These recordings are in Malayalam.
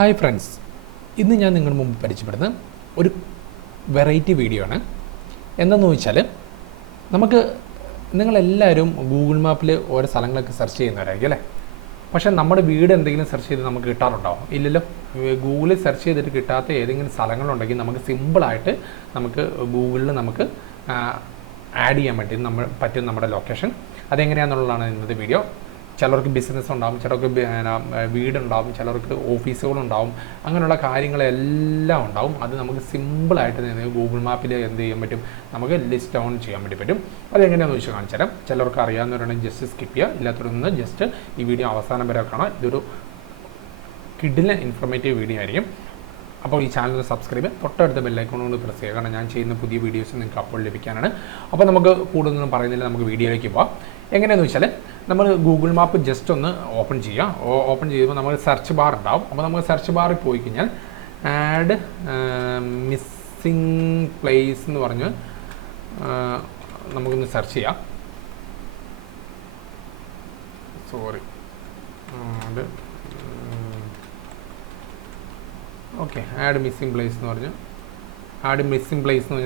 ഹായ് ഫ്രണ്ട്സ്, ഇന്ന് ഞാൻ നിങ്ങളുടെ മുമ്പ് പരിചയപ്പെടുന്നത് ഒരു വെറൈറ്റി വീഡിയോ ആണ്. എന്താണെന്ന് ചോദിച്ചാൽ, നിങ്ങളെല്ലാവരും ഗൂഗിൾ മാപ്പിൽ ഓരോ സ്ഥലങ്ങളൊക്കെ സെർച്ച് ചെയ്യുന്നവരായിരിക്കും അല്ലേ? പക്ഷേ നമ്മുടെ വീട് എന്തെങ്കിലും സെർച്ച് ചെയ്ത് നമുക്ക് കിട്ടാറുണ്ടാവും? ഇല്ലല്ലോ. ഗൂഗിളിൽ സെർച്ച് ചെയ്തിട്ട് കിട്ടാത്ത ഏതെങ്കിലും സ്ഥലങ്ങളുണ്ടെങ്കിൽ നമുക്ക് സിമ്പിളായിട്ട് ഗൂഗിളിൽ ആഡ് ചെയ്യാൻ പറ്റും നമ്മുടെ ലൊക്കേഷൻ. അതെങ്ങനെയാണെന്നുള്ളതാണ് ഇന്നത്തെ വീഡിയോ. ചിലർക്ക് ബിസിനസ് ഉണ്ടാവും, ചിലർക്ക് വീടുണ്ടാവും, ചിലർക്ക് ഓഫീസുകളുണ്ടാവും, അങ്ങനെയുള്ള കാര്യങ്ങളെല്ലാം ഉണ്ടാവും. അത് നമുക്ക് സിമ്പിളായിട്ട് ഗൂഗിൾ മാപ്പിൽ എന്ത് ചെയ്യാൻ പറ്റും, നമുക്ക് ലിസ്റ്റ് ഡൗൺ ചെയ്യാൻ പറ്റും. അതെങ്ങനെയാണെന്ന് വെച്ച് കാണിച്ചു തരാം. ചിലർക്ക് അറിയാവുന്നവരാണെങ്കിൽ ജസ്റ്റ് സ്കിപ്പ് ചെയ്യുക, ഇല്ലാത്തവരൊന്ന് ജസ്റ്റ് ഈ വീഡിയോ അവസാനം വരെ കാണാം. ഇതൊരു കിഡിലെ ഇൻഫോർമേറ്റീവ് വീഡിയോ ആയിരിക്കും. അപ്പോൾ ഈ ചാനൽ സബ്സ്ക്രൈബ് ചെയ്യുക, തൊട്ടടുത്ത ബെല്ലൈക്കൺ കൊണ്ട് പ്രസ് ചെയ്യുക. കാരണം ഞാൻ ചെയ്യുന്ന പുതിയ വീഡിയോസ് നിങ്ങൾക്ക് അപ്പോൾ ലഭിക്കാനാണ്. അപ്പോൾ നമുക്ക് കൂടുതലൊന്നും പറയുന്നില്ല, നമുക്ക് വീഡിയോയിലേക്ക് പോകാം. എങ്ങനെയാണെന്ന് വെച്ചാൽ, നമ്മൾ ഗൂഗിൾ മാപ്പ് ജസ്റ്റ് ഒന്ന് ഓപ്പൺ ചെയ്യുക. ഓപ്പൺ ചെയ്യുമ്പോൾ നമ്മൾ സെർച്ച് ബാർ ഉണ്ടാവും. അപ്പോൾ നമ്മൾ സെർച്ച് ബാറിൽ പോയി കഴിഞ്ഞാൽ ആഡ് മിസ്സിങ് പ്ലേസ് എന്ന് പറഞ്ഞ് നമുക്കൊന്ന് സെർച്ച് ചെയ്യാം. ഓക്കെ, ആഡ് മിസ്സിങ് പ്ലേസ് എന്ന് പറഞ്ഞ്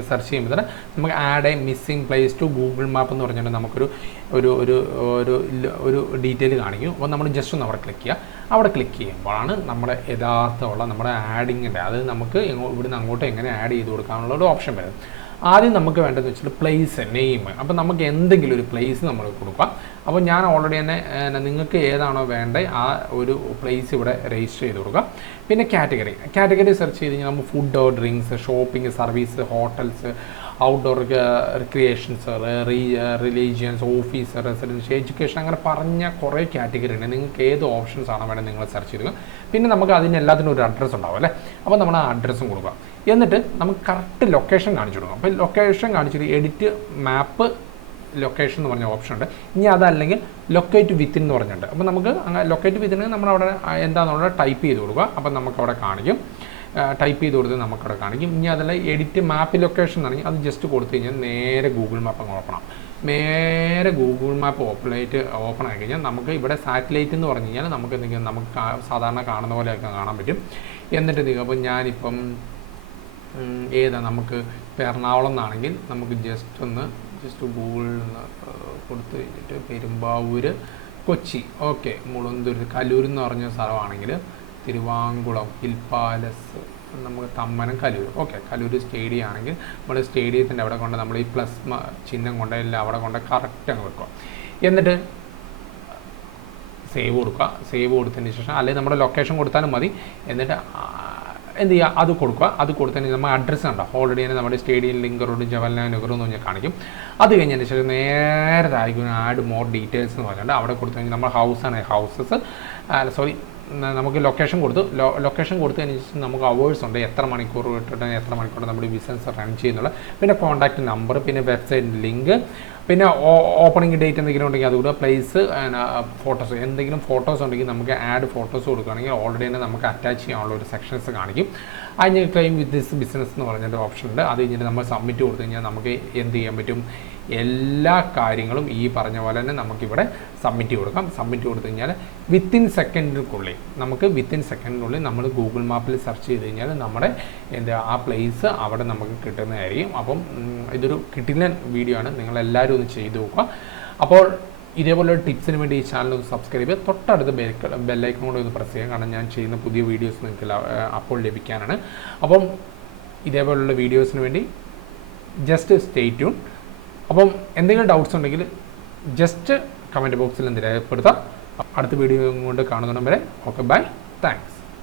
സെർച്ച് ചെയ്യുമ്പോൾ തന്നെ നമുക്ക് add a missing place to Google map എന്ന് പറഞ്ഞിട്ട് നമുക്കൊരു ഒരു ഒരു ഒരു ഡീറ്റെയിൽ കാണിക്കും. അപ്പോൾ നമ്മൾ ജസ്റ്റ് ഒന്ന് അവിടെ ക്ലിക്ക് ചെയ്യുക. അവിടെ ക്ലിക്ക് ചെയ്യുമ്പോഴാണ് നമ്മുടെ യഥാർത്ഥമുള്ള നമ്മുടെ ആഡിങ്ങിൻ്റെ, അത് നമുക്ക് ഇവിടുന്ന് അങ്ങോട്ട് എങ്ങനെ ആഡ് ചെയ്ത് കൊടുക്കാനുള്ള ഒരു ഓപ്ഷൻ വരുന്നത്. ആദ്യം നമുക്ക് വേണ്ടതെന്ന് വെച്ചാൽ പ്ലേസ് നെയിം. അപ്പോൾ നമുക്ക് എന്തെങ്കിലും ഒരു പ്ലേസ് നമ്മൾ കൊടുക്കാം. അപ്പോൾ ഞാൻ ഓൾറെഡി തന്നെ നിങ്ങൾക്ക് ഏതാണോ വേണ്ടത് ആ ഒരു പ്ലേസ് ഇവിടെ രജിസ്റ്റർ ചെയ്ത് കൊടുക്കുക. പിന്നെ കാറ്റഗറി സെർച്ച് ചെയ്ത് കഴിഞ്ഞാൽ നമ്മൾ food, drinks, shopping, service, hotels, outdoor റിക്രിയേഷൻസ്, religions, office, residential, education, അങ്ങനെ പറഞ്ഞ കുറേ കാറ്റഗറി ഉണ്ട്. നിങ്ങൾക്ക് ഏത് ഓപ്ഷൻസ് ആണോ വേണ്ടത് നിങ്ങൾ സെർച്ച് ചെയ്യുക. പിന്നെ നമുക്ക് അതിന് എല്ലാത്തിനും ഒരു അഡ്രസ്സ് ഉണ്ടാവും അല്ലേ? അപ്പോൾ നമ്മൾ ആ അഡ്രസ്സും കൊടുക്കുക. എന്നിട്ട് നമുക്ക് കറക്റ്റ് ലൊക്കേഷൻ കാണിച്ചു കൊടുക്കാം. അപ്പോൾ ലൊക്കേഷൻ കാണിച്ചിട്ട് എഡിറ്റ് മാപ്പ് ലൊക്കേഷൻ എന്ന് പറഞ്ഞ ഓപ്ഷൻ ഉണ്ട്. ഇനി അതല്ലെങ്കിൽ ലൊക്കേറ്റ് വിത്തിൻ എന്ന് പറഞ്ഞിട്ടുണ്ട്. അപ്പോൾ നമുക്ക് ലൊക്കേറ്റ് വിത്തിൻ നമ്മളവിടെ എന്താണെന്നുള്ള ടൈപ്പ് ചെയ്ത് കൊടുക്കുക. അപ്പോൾ നമുക്കവിടെ കാണിക്കും. ടൈപ്പ് ചെയ്ത് കൊടുത്ത് നമുക്കവിടെ കാണിക്കും. ഇനി അതല്ല എഡിറ്റ് മാപ്പ് ലൊക്കേഷൻ എന്നാണെങ്കിൽ അത് ജസ്റ്റ് കൊടുത്തു കഴിഞ്ഞാൽ നേരെ ഗൂഗിൾ മാപ്പ് അങ്ങ് ഓപ്പൺ ആവും. നേരെ ഗൂഗിൾ മാപ്പ് ഓപ്പൺ ആയി കഴിഞ്ഞാൽ നമുക്ക് ഇവിടെ സാറ്റലൈറ്റ് എന്ന് പറഞ്ഞു കഴിഞ്ഞാൽ നമുക്ക് സാധാരണ കാണുന്ന പോലെയൊക്കെ കാണാൻ പറ്റും. എന്നിട്ട് അപ്പോൾ ഞാനിപ്പം നമുക്ക് ഇപ്പോൾ എറണാകുളം എന്നാണെങ്കിൽ നമുക്ക് ജസ്റ്റ് ഗൂഗിളിൽ നിന്ന് കൊടുത്തു കഴിഞ്ഞിട്ട് പെരുമ്പാവൂർ, കൊച്ചി, ഓക്കെ, മുളന്തുരുത്തി, കലൂർ എന്ന് പറഞ്ഞ സ്ഥലമാണെങ്കിൽ തിരുവാങ്കുളം, ഹിൽ പാലസ്, നമുക്ക് തമ്മനം, കലൂർ, ഓക്കെ, കലൂർ സ്റ്റേഡിയം ആണെങ്കിൽ നമ്മൾ സ്റ്റേഡിയത്തിൻ്റെ അവിടെ കൊണ്ട് നമ്മൾ ഈ പ്ലസ് ചിഹ്നം കൊണ്ട് എല്ലാം അവിടെ കൊണ്ട് കറക്റ്റ് അങ്ങ് വെക്കുക. എന്നിട്ട് സേവ് കൊടുത്തതിന് ശേഷം അല്ലെങ്കിൽ നമ്മുടെ ലൊക്കേഷൻ കൊടുത്താലും മതി. എന്നിട്ട് എന്ത് ചെയ്യുക, അത് കൊടുക്കുക. അത് കൊടുത്തതിന് നമ്മൾ അഡ്രസ്സ് കണ്ടോ, ഓൾറെഡി തന്നെ നമ്മുടെ stadium, link road, Jawaharlal Nehru എന്ന് പറഞ്ഞാൽ കാണിക്കും. അത് കഴിഞ്ഞതിന് ശേഷം നേരെ ആയിരിക്കും ആഡ് മോർ ഡീറ്റെയിൽസ് എന്ന് പറഞ്ഞിട്ട് അവിടെ കൊടുത്തു കഴിഞ്ഞാൽ നമ്മൾ നമുക്ക് ലൊക്കേഷൻ കൊടുത്തതിന് ശേഷം നമുക്ക് അവേഴ്സ് ഉണ്ട്, എത്ര മണിക്കൂർ നമ്മുടെ ബിസിനസ് റൺ ചെയ്യുന്നുള്ള, പിന്നെ കോൺടാക്റ്റ് നമ്പർ, പിന്നെ വെബ്സൈറ്റ് ലിങ്ക്, പിന്നെ ഓപ്പണിംഗ് ഡേറ്റ് എന്തെങ്കിലും ഉണ്ടെങ്കിൽ അതുകൂടെ, പ്ലേസ്, ഫോട്ടോസ്, എന്തെങ്കിലും ഫോട്ടോസ് ഉണ്ടെങ്കിൽ നമുക്ക് ആഡ് ഫോട്ടോസ് കൊടുക്കുകയാണെങ്കിൽ ഓൾറെഡി തന്നെ നമുക്ക് അറ്റാച്ച് ചെയ്യാനുള്ള ഒരു സെക്ഷൻസ് കാണിക്കും. അതിന് ക്ലെയിം വിത്ത് ദിസ് ബിസിനസ് എന്ന് പറഞ്ഞൊരു ഓപ്ഷൻ ഉണ്ട്. അത് കഴിഞ്ഞിട്ട് നമ്മൾ സബ്മിറ്റ് കൊടുത്തു കഴിഞ്ഞാൽ നമുക്ക് എന്ത് ചെയ്യാൻ പറ്റും, എല്ലാ കാര്യങ്ങളും ഈ പറഞ്ഞ പോലെ തന്നെ നമുക്കിവിടെ സബ്മിറ്റ് കൊടുക്കാം. സബ്മിറ്റ് കൊടുത്തു കഴിഞ്ഞാൽ വിത്തിൻ സെക്കൻഡിനുള്ളിൽ നമ്മൾ ഗൂഗിൾ മാപ്പിൽ സെർച്ച് ചെയ്ത് കഴിഞ്ഞാൽ നമ്മുടെ ആ പ്ലേസ് അവിടെ നമുക്ക് കിട്ടുന്നതായിരിക്കും. അപ്പം ഇതൊരു കിട്ടില്ല വീഡിയോ ആണ്, നിങ്ങളെല്ലാവരും ഒന്ന് ചെയ്ത് നോക്കുക. അപ്പോൾ ഇതേപോലുള്ള ടിപ്സിന് വേണ്ടി ഈ ചാനൽ ഒന്ന് സബ്സ്ക്രൈബ് ചെയ്യുക, തൊട്ടടുത്ത് ബെല്ലൈക്കൺ കൊണ്ട് ഒന്ന് പ്രസ് ചെയ്യുക. കാരണം ഞാൻ ചെയ്യുന്ന പുതിയ വീഡിയോസ് നിങ്ങൾക്ക് അപ്പോൾ ലഭിക്കാനാണ്. അപ്പം ഇതേപോലുള്ള വീഡിയോസിന് വേണ്ടി ജസ്റ്റ് സ്റ്റേ ട്യൂൺ. അപ്പം എന്തെങ്കിലും ഡൗട്ട്സ് ഉണ്ടെങ്കിൽ ജസ്റ്റ് കമൻറ്റ് ബോക്സിൽ രേഖപ്പെടുത്താം. അടുത്ത വീഡിയോ കൊണ്ട് കാണുന്നതിന് വരെ ഓക്കെ, ബൈ, താങ്ക്സ്.